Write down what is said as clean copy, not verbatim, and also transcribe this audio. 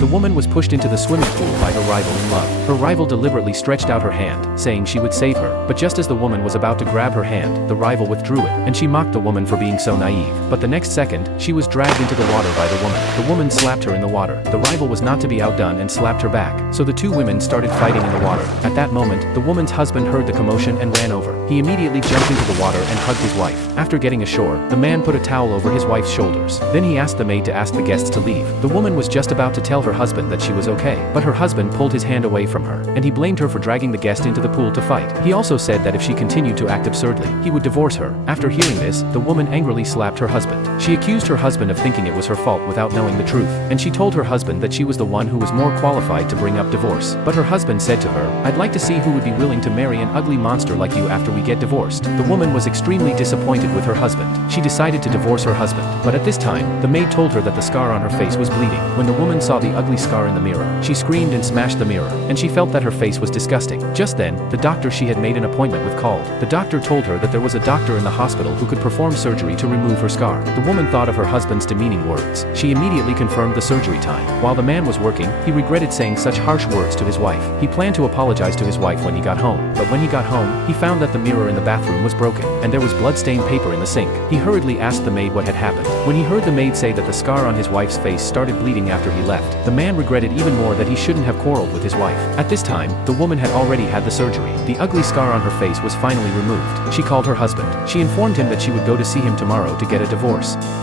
The woman was pushed into the swimming pool by her rival in love. Her rival deliberately stretched out her hand, saying she would save her, but just as the woman was about to grab her hand, the rival withdrew it, and she mocked the woman for being so naive. But the next second, she was dragged into the water by the woman. The woman slapped her in the water. The rival was not to be outdone and slapped her back, so the two women started fighting in the water. At that moment, the woman's husband heard the commotion and ran over. He immediately jumped into the water and hugged his wife. After getting ashore, the man put a towel over his wife's shoulders. Then he asked the maid to ask the guests to leave. The woman was just about to tell her husband that she was okay, but her husband pulled his hand away from her, and he blamed her for dragging the guest into the pool to fight. He also said that if she continued to act absurdly, he would divorce her. After hearing this, the woman angrily slapped her husband. She accused her husband of thinking it was her fault without knowing the truth, and she told her husband that she was the one who was more qualified to bring up divorce. But her husband said to her, "I'd like to see who would be willing to marry an ugly monster like you after we get divorced." The woman was extremely disappointed with her husband. She decided to divorce her husband, but at this time, the maid told her that the scar on her face was bleeding. When the woman saw the ugly scar in the mirror, she screamed and smashed the mirror, and she felt that her face was disgusting. Just then, the doctor she had made an appointment with called. The doctor told her that there was a doctor in the hospital who could perform surgery to remove her scar. The woman thought of her husband's demeaning words. She immediately confirmed the surgery time. While the man was working, he regretted saying such harsh words to his wife. He planned to apologize to his wife when he got home, but when he got home, he found that the mirror in the bathroom was broken, and there was blood-stained paper in the sink. He hurriedly asked the maid what had happened. When he heard the maid say that the scar on his wife's face started bleeding after he left, the man regretted even more that he shouldn't have quarreled with his wife. At this time, the woman had already had the surgery. The ugly scar on her face was finally removed. She called her husband. She informed him that she would go to see him tomorrow to get a divorce.